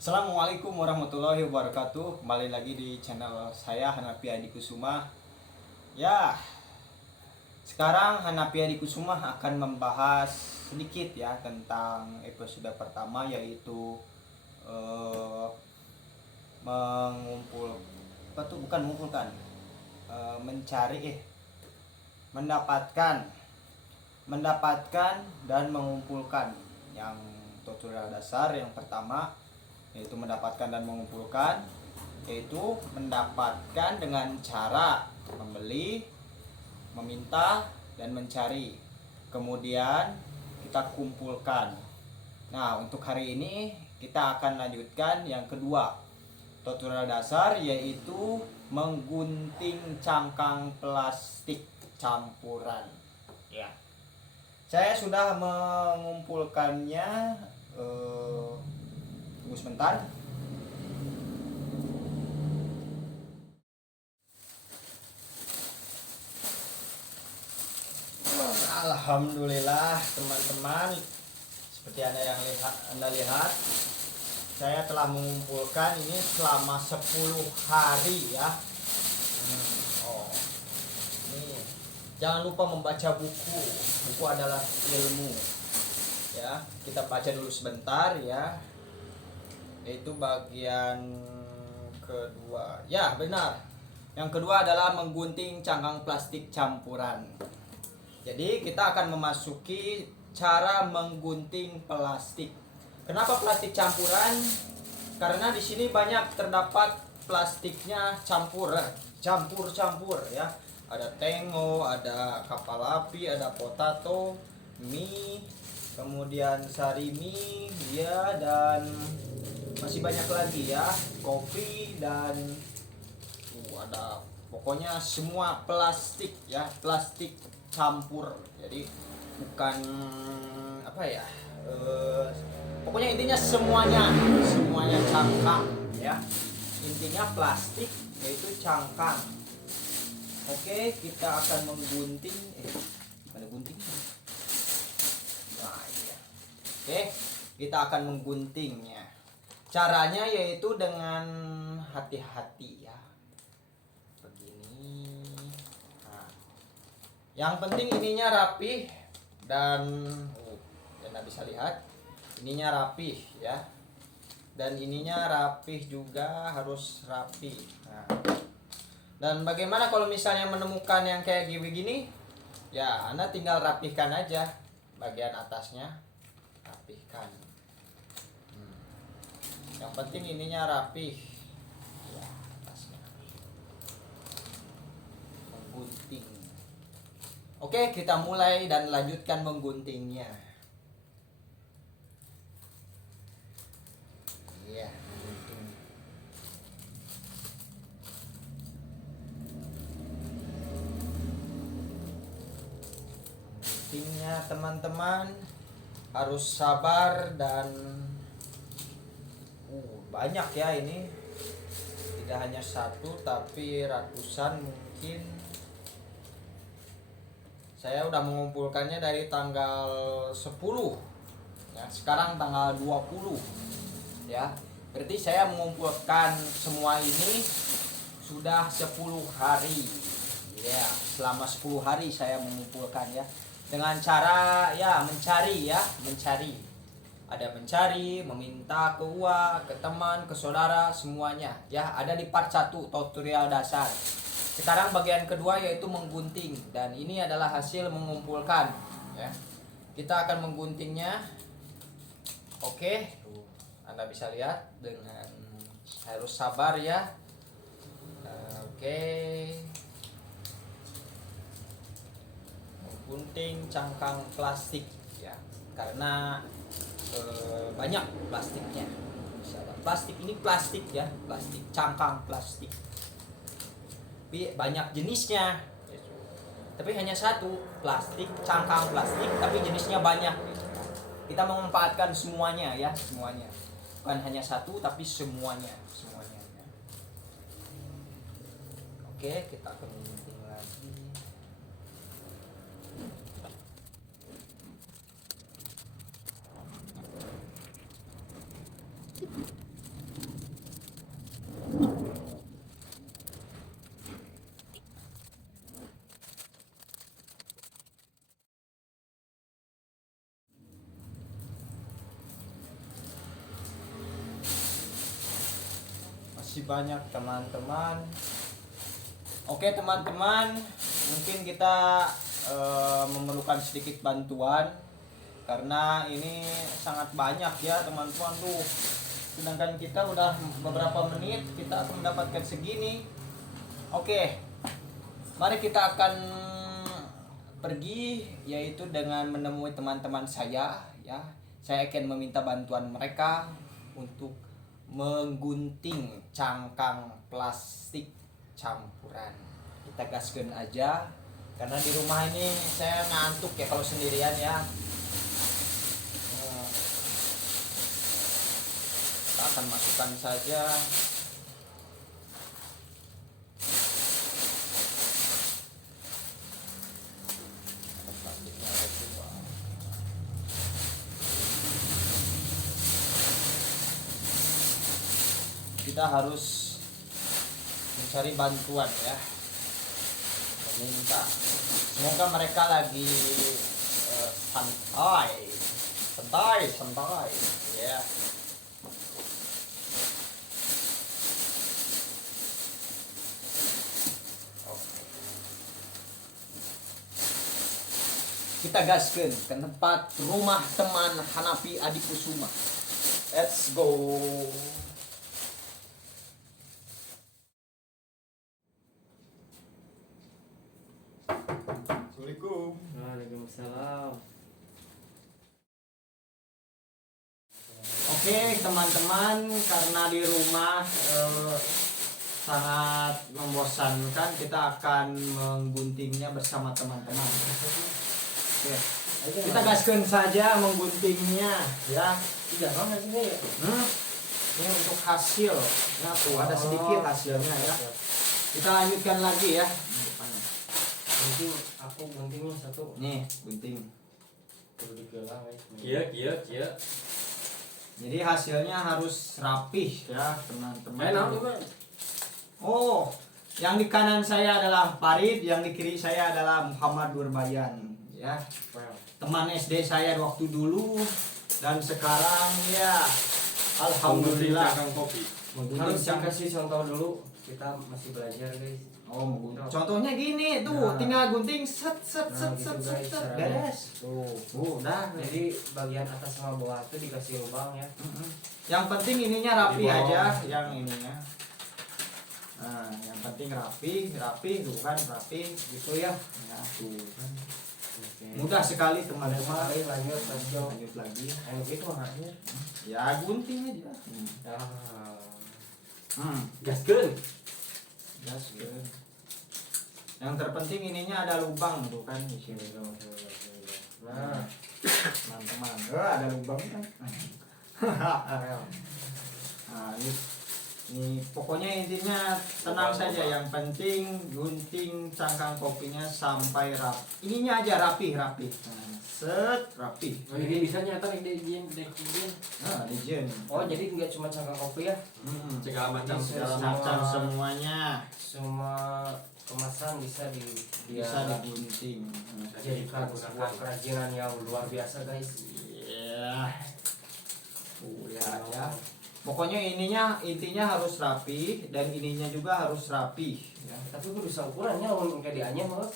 Assalamualaikum warahmatullahi wabarakatuh. Kembali lagi di channel saya Hanafi Adi Kusuma. Ya, sekarang Hanafi Adi Kusuma akan membahas sedikit ya tentang episode pertama, yaitu eh, mengumpul apa tuh bukan mengumpulkan mencari mendapatkan dan mengumpulkan. Yang tutorial dasar yang pertama yaitu mendapatkan dan mengumpulkan, yaitu mendapatkan dengan cara membeli, meminta, dan mencari. Kemudian kita kumpulkan. Nah, untuk hari ini kita akan lanjutkan yang kedua, tutorial dasar, yaitu menggunting cangkang plastik campuran. Ya, saya sudah mengumpulkannya. Tunggu sebentar. Alhamdulillah teman-teman, seperti Anda lihat, saya telah mengumpulkan ini selama 10 hari ya. Oh, ini jangan lupa membaca buku. Buku adalah ilmu. Ya, kita baca dulu sebentar ya. Yaitu bagian kedua. Ya, benar. Yang kedua adalah menggunting cangkang plastik campuran. Jadi kita akan memasuki cara menggunting plastik. Kenapa plastik campuran? Karena di sini banyak terdapat plastiknya campur ya. Ada Tengo, ada kapal api, ada potato, mie, kemudian sari mie, ya, dan masih banyak lagi ya, kopi, dan ada pokoknya semua plastik ya, plastik campur. Jadi bukan apa ya, pokoknya intinya semuanya cangkang ya, intinya plastik yaitu cangkang. Oke, kita akan menggunting. Mana gunting? Nah, iya. Oke, kita akan mengguntingnya. Caranya yaitu dengan hati-hati ya. Begini. Nah, yang penting ininya rapih dan Anda bisa lihat ininya rapih ya. Dan ininya rapih juga, harus rapih. Nah, dan bagaimana kalau misalnya menemukan yang kayak gini? Ya, Anda tinggal rapihkan aja bagian atasnya. Rapihkan. Yang penting ininya rapih ya, atasnya. Menggunting. Oke, kita mulai dan lanjutkan mengguntingnya. Iya, menggunting. Mengguntingnya teman-teman harus sabar dan banyak ya, ini tidak hanya satu tapi ratusan mungkin. Saya udah mengumpulkannya dari tanggal 10 ya, sekarang tanggal 20 ya, berarti saya mengumpulkan semua ini sudah 10 hari ya. Selama 10 hari saya mengumpulkan ya, dengan cara ya mencari. Ada mencari, meminta ke uang, ke teman, ke saudara, semuanya ya, ada di part 1 tutorial dasar. Sekarang bagian kedua yaitu menggunting, dan ini adalah hasil mengumpulkan ya. Kita akan mengguntingnya. Oke, Anda bisa lihat dengan harus sabar ya. Oke. Menggunting cangkang plastik ya, karena banyak plastiknya. Misalnya plastik ini plastik ya, plastik cangkang plastik. Tapi banyak jenisnya. Tapi hanya satu, plastik cangkang plastik, tapi jenisnya banyak. Kita memanfaatkan semuanya ya, semuanya. Bukan hanya satu tapi semuanya. Ya. Oke, kita akan menggunting lagi. Makasih banyak teman-teman. Oke teman-teman, mungkin kita memerlukan sedikit bantuan karena ini sangat banyak ya teman-teman tuh. Sedangkan kita udah beberapa menit kita akan mendapatkan segini. Oke, mari kita akan pergi, yaitu dengan menemui teman-teman saya ya. Saya akan meminta bantuan mereka untuk menggunting cangkang plastik campuran. Kita gaskeun aja karena di rumah ini saya ngantuk ya kalau sendirian ya. Kita akan masukkan saja. Kita harus mencari bantuan ya, meminta. Semoga mereka lagi santai ya. Oke. Kita gaskeun ke tempat rumah teman Hanafi Adikusuma. Let's go. Assalamualaikum. Waalaikumsalam. Oke teman-teman, karena di rumah sangat membosankan, kita akan mengguntingnya bersama teman-teman. Oke, kita gaskeun saja mengguntingnya ya. Tidak banget ini ya. Ini untuk hasil. Nah tuh ada sedikit hasilnya ya. Kita lanjutkan lagi ya. Gunting, aku guntingnya satu. Nih gunting. Perlu digelang guys. Iya. Jadi hasilnya harus rapih ya teman-teman. Coba. Oh, yang di kanan saya adalah Farid, yang di kiri saya adalah Muhammad Nurbayan ya. Teman SD saya waktu dulu dan sekarang ya alhamdulillah Cangkang kopi. Harus kasih contoh dulu. Kita masih belajar guys. Oh, contohnya gini tuh, Nah. tinggal gunting set Gitu, guys, caranya. beres. Tuh. Udah. Jadi bagian atas sama bawah itu dikasih lubang ya. Yang penting ininya rapi Di bawah. aja, yang ininya. Nah, yang penting rapi tuh kan rapi gitu ya. Ya tuh kan. Oke. Mudah sekali teman-teman. Mari lanjut lanjut. Lanjut lagi. Ayo gitu makanya. Ya gunting aja. Gaskeun. Gas ke. Yang terpenting ininya ada lubang tuh kan di sini. Nah, Teman-teman. Ada lubang kan. Nah, ini pokoknya intinya tenang saja, yang penting gunting cangkang kopinya sampai rapi. Ininya aja rapi. Nah, set rapi. Oh, ini bisa nyata di izin. Nah, dijen. oh jadi nggak cuma cangkang kopi ya? Segala macam Bisa. Macam semuanya Semua kemasan bisa bisa digunting. jadikan sebuah kerajinan yang luar biasa guys. Iya. Lihat ya. Pokoknya intinya harus rapi dan ininya juga harus rapi ya. Tapi gue bisa ukurannya kayak di anyam loh.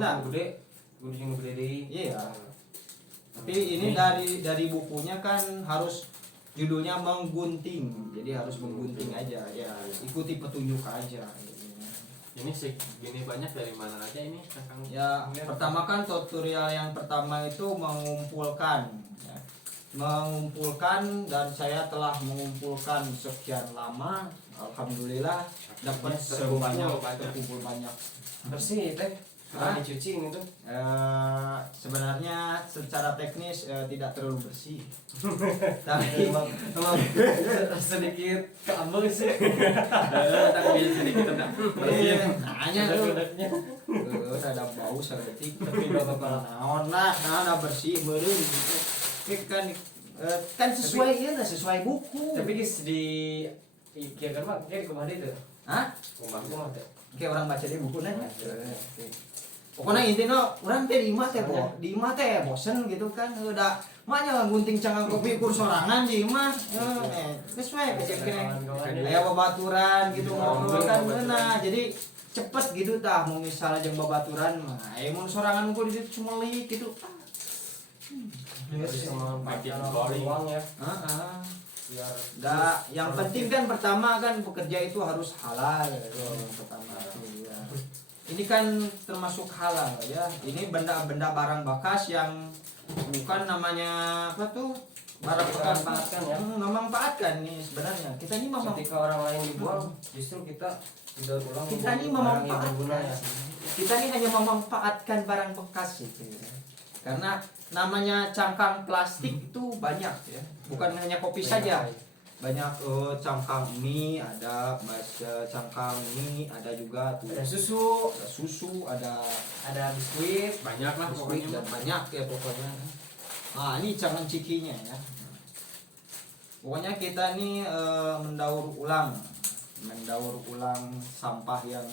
Nah, Gede, gue yang gede deh. iya. Tapi ini dari bukunya kan harus judulnya menggunting. Jadi harus menggunting aja ya. Ikuti petunjuk aja. Ini segini banyak dari mana aja ini cangkang? Ya, pertama kan tutorial yang pertama itu mengumpulkan ya. Dan saya telah mengumpulkan sekian lama, alhamdulillah dapat terkumpul banyak. Bersih teh. Hah? Sudah dicuci ini tuh. Sebenarnya secara teknis tidak terlalu bersih. Tapi Emang sedikit keambang sih. Tapi sedikit udah. hanya ada bau seketik, tapi udah bakal naon lah, nah bersih meureun gitu. Kan sesuai ya, sesuai buku. Tapi di kira kan mah kayak di kemana itu? Hah? Kumah teh. Kayak orang baca di buku nah. Pokoknya intinya orang teh di imah teh bosen gitu kan, udah makanya gunting cangkang kopi ukur sorangan di imah, terus we kecil-kecil aya babaturan gitu ngobrol kan beuna, jadi cepet gitu tah mau misalnya jeung babaturan mah, mun sorangan ukur di situ cumelik gitu. Bisa memanfaatkan boring. ruang ya. Heeh. Biar Yang penting kan pertama kan bekerja itu harus halal gitu. Pertama itu ya. Ini kan termasuk halal ya. Ini benda-benda barang bekas yang bukan namanya apa tuh? Barang bekas Memanfaatkan ya. Memanfaatkan nih sebenarnya. Kita ini ketika orang lain dibuang, justru kita tidak ulang. Kita ini barang yang memanfaatkan. berguna ya. Kita ini hanya memanfaatkan barang bekas itu ya. Karena namanya cangkang plastik itu banyak ya. Bukan hanya kopi saja. Banyak cangkang mie ada, cangkang mie ada juga tuh. Ada susu, ada biskuit. Banyak lah biskuit pokoknya. dan banyak ya pokoknya. Nah, ini cangkang cikinya ya. Pokoknya kita nih mendaur ulang sampah yang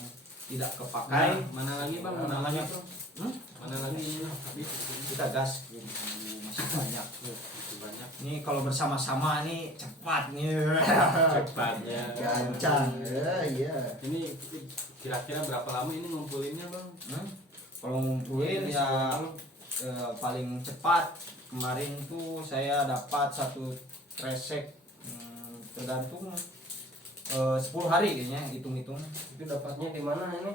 tidak kepakai. Mana lagi bang? Namanya tuh? Hmm? Mana lagi? Habis. Kita gas masih banyak. Masih banyak. Ini kalau bersama-sama nih cepatnya. Cepatnya. Gancang. Iya. Ini kira-kira berapa lama ini ngumpulinnya bang? Kalau ngumpulin ya paling cepat kemarin tuh saya dapat satu kresek tergantung 10 hari kayaknya hitung-hitung. Itu dapatnya di mana ini?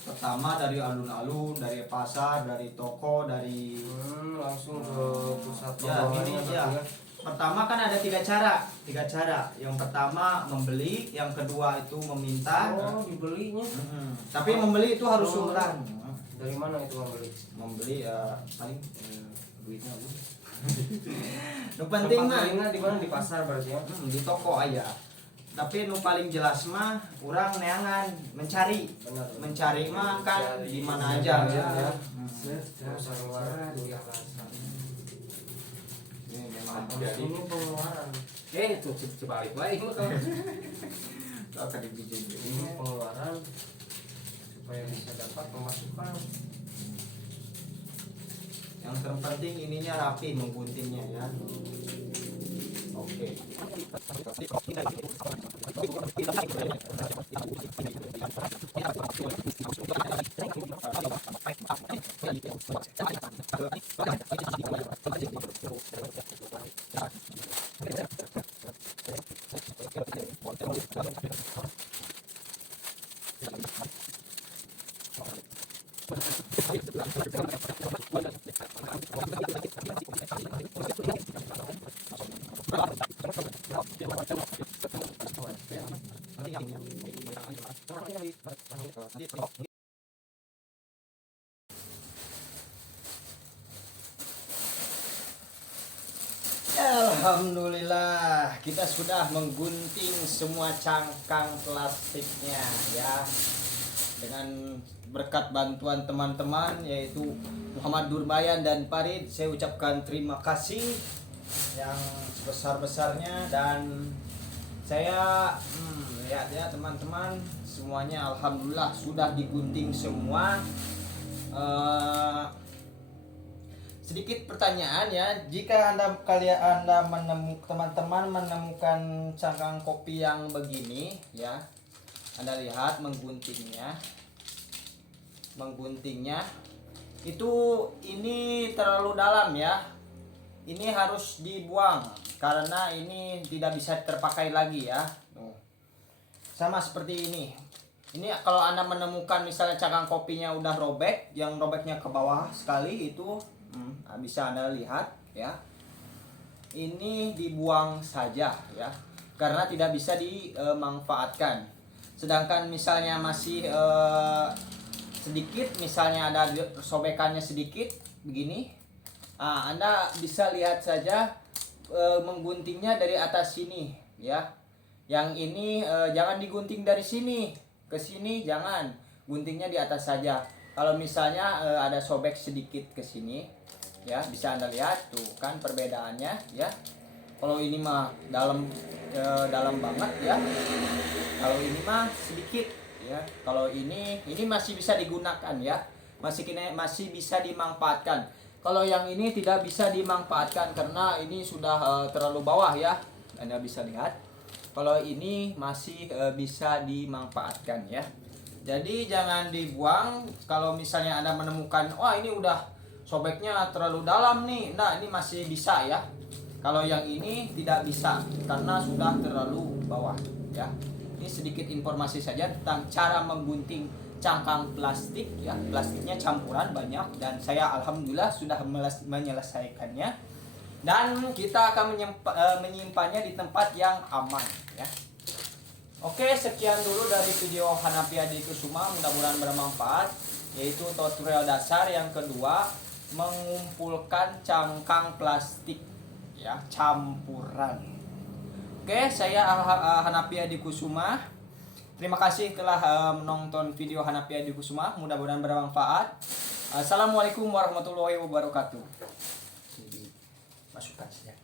Pertama dari alun-alun, dari pasar, dari toko, dari Langsung ke pusat ya pembuangan ini berarti ya. Pertama kan ada tiga cara. Yang pertama membeli, yang kedua itu meminta. Oh, dibelinya. Tapi membeli itu harus sungguhan. Dari mana itu membeli? Membeli ya paling duitnya lu. Nu penting mah Belinya di mana? Di pasar berarti ya. di toko aja. Tapi nu paling jelas mah orang neangan mencari. Benar. Mencari mah kan di mana aja ya. Pasar luar di alasan. Ini memang Jadi Ini pengeluaran. itu sebalik baik lo kan. akan dibijin. Ini pengeluaran supaya bisa dapat pemasukan. Yang terpenting ininya rapi mengguntingnya ya. Oke. Alhamdulillah kita sudah menggunting semua cangkang plastiknya ya, dengan berkat bantuan teman-teman yaitu Muhammad Durbayan dan Farid. Saya ucapkan terima kasih yang sebesar-besarnya, dan saya lihat ya teman-teman, semuanya alhamdulillah sudah digunting semua. Sedikit pertanyaan ya, jika teman-teman menemukan cangkang kopi yang begini ya, Anda lihat mengguntingnya itu ini terlalu dalam ya, ini harus dibuang karena ini tidak bisa terpakai lagi ya. Sama seperti ini kalau Anda menemukan misalnya cangkang kopinya udah robek, yang robeknya ke bawah sekali itu bisa Anda lihat ya, ini dibuang saja ya, karena tidak bisa dimanfaatkan. Sedangkan misalnya masih sedikit, misalnya ada sobekannya sedikit begini, Anda bisa lihat saja mengguntingnya dari atas sini ya. Yang ini jangan digunting dari sini ke sini, jangan, guntingnya di atas saja. Kalau misalnya ada sobek sedikit ke sini ya, bisa Anda lihat tuh kan perbedaannya ya. Kalau ini mah dalam banget ya, kalau ini mah sedikit ya. Kalau ini masih bisa digunakan ya. masih bisa dimanfaatkan. Kalau yang ini tidak bisa dimanfaatkan karena ini sudah terlalu bawah ya. Anda bisa lihat. Kalau ini masih bisa dimanfaatkan ya. Jadi jangan dibuang. Kalau misalnya Anda menemukan, wah ini udah sobeknya terlalu dalam nih. Nah, ini masih bisa ya. Kalau yang ini tidak bisa karena sudah terlalu bawah ya. Ini sedikit informasi saja tentang cara menggunting cangkang plastik ya. Plastiknya campuran banyak dan saya alhamdulillah sudah menyelesaikannya. Dan kita akan menyimpannya di tempat yang aman ya. Oke, sekian dulu dari video Hanapi Adi Kusuma, mudah-mudahan bermanfaat, yaitu tutorial dasar yang kedua, mengumpulkan cangkang plastik ya, campuran. Oke, saya Hanapi Adi Kusuma. Terima kasih telah menonton video Hanapi Adi Kusuma, mudah-mudahan bermanfaat. Assalamualaikum warahmatullahi wabarakatuh. Masukkan saja.